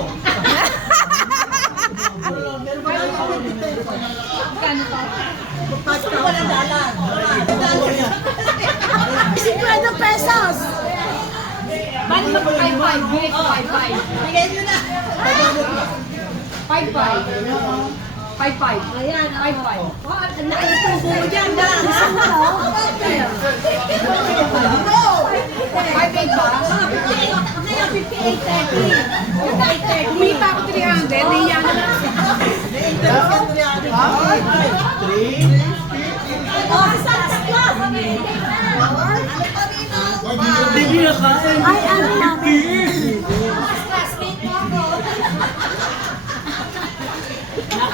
piso. Kano pa? Walang dalan. 50 pesos. Bali mo po 5-5. Bigay ko 5-5. Bigay nyo na. 5-5. 5-5. Ayan, 5-5. nakitubo dyan na. Isang mo, no? 5-8 ba? 58.30. Kumita ako 300. Nahiya na lang. Hindi na kain. Ay, ano namin?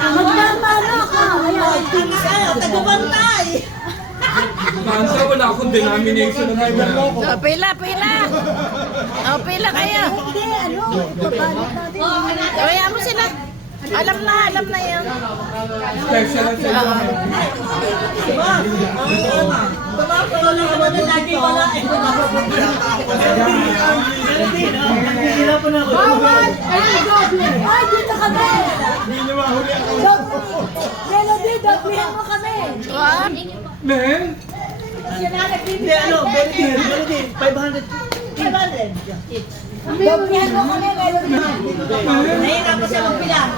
Magmamano ka. Ayan. Tagabantay. Kanta, wala akong denomination ng iba ko. Pila. Pila kayo. Hindi, ano? Ipabalot natin. Kaya mo sila. Alam na yan. Special lang sila. Ito lang naman na lagi wala. Bawal! Ay, doble! Ay, dito kami! Hindi niyo mahuli ako. Doble! Melody, doblehan mo kami! What? Men? Siya na Hindi, ano, Melody, 500. 500. Doblehan mo kami, Melody! Nahihirap ko siya magbilang.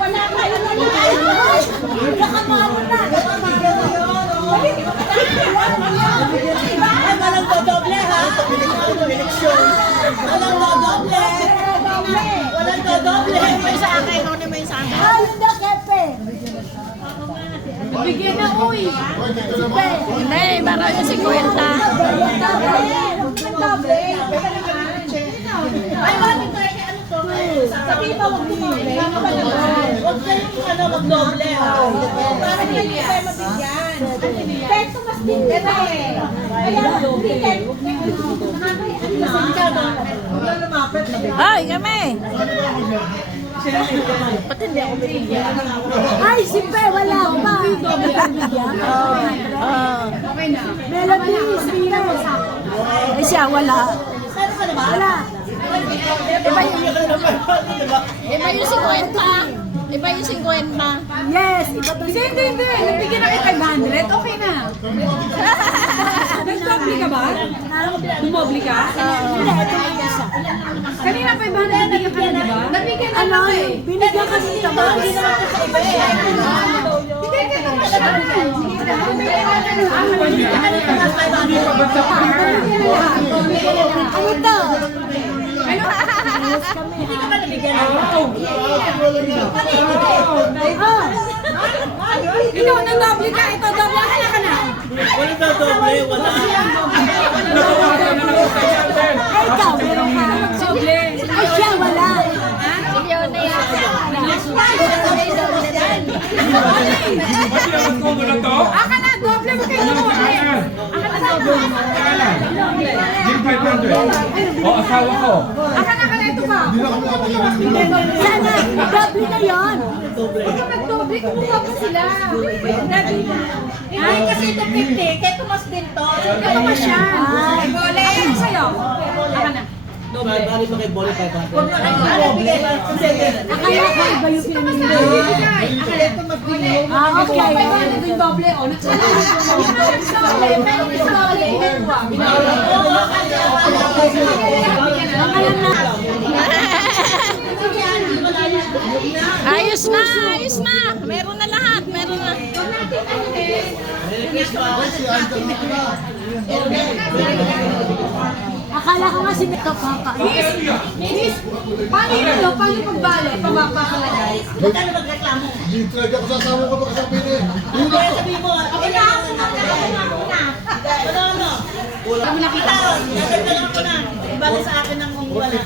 Wala kayo na lang! Nakamano na! Ay, walang dodoble ha. Eleksyon. Walang dodoble. Walang dodoble. May sa akin. Ano may sa akin? Ay, hindi, Kepe! Bigyan na, uy. Kepe! Hindi, baka yung 50. Doble! Ay, wala ito. Ano to? Sabihin pa, wag mo doble. Huwag kayong ano, magdoble ha. Para hindi kayo mabigyan. Pero mas din ka na eh. Kaya, hindi kayo. Wala lumapit. Ay, kami. Pati hindi ako binigyan. Ay, simpe, wala pa. Bigyan. Okay na. Melody, simpe. Ay siya, wala. Saan ka na ba? Wala. Iba yung 50. Iba yung 50. Yes, iba to. Hindi. Nabigyan na kita 500. Okay na. Nag-doble ka ba? Dumoble ka? Hindi, ito yung isa. Kanina 500 nabigyan ka na, di ba? Nabigyan na Ano, ako eh. binigyan kasi ni Tamar. Hindi naman ito sa iba eh. Hindi ka naman siya. Hindi pa ba sa Ano to? Hindi ka ba nabigyan? Ah, Ikaw na doble ka. Ito, doble ka na. Wala dodoble, wala. Nakuha na lang sa natin. ay, ikaw, meron ka. Doble. Ay, siya, wala. Sige, na yan. Pati ko mo na to? Aka na, doble mo kayo doble. Aka na, doble. Yung 500. O, asawa ko. Aka na, ito pa. Sana, doble na yun. Huwag ka mag-doble, kumuha pa sila. Ay, kasi ito 50, kaya tumas din to. Ito pa siya. Ay, bole. Ano sa'yo? Aka na. Bali pa kay Boli 500. Akala ko iba yung pinamili. Ah, okay. Yung doble, o. Nagsala. Doble, pero yung doble, ginagawa. Alam na. Ayos na. Meron na lahat. Meron na. Akala ko nga si Mito Papa. Miss, paano yun? Paano pagbalik? Papakalagay? Huwag ka na magreklamo. Hindi talaga ako sasama ko baka sabihin eh. Kaya sabihin mo, ako na ako na. Wala. Kami nakita. Ito, naganda lang ako na. Ibalik sa akin ng kung wala.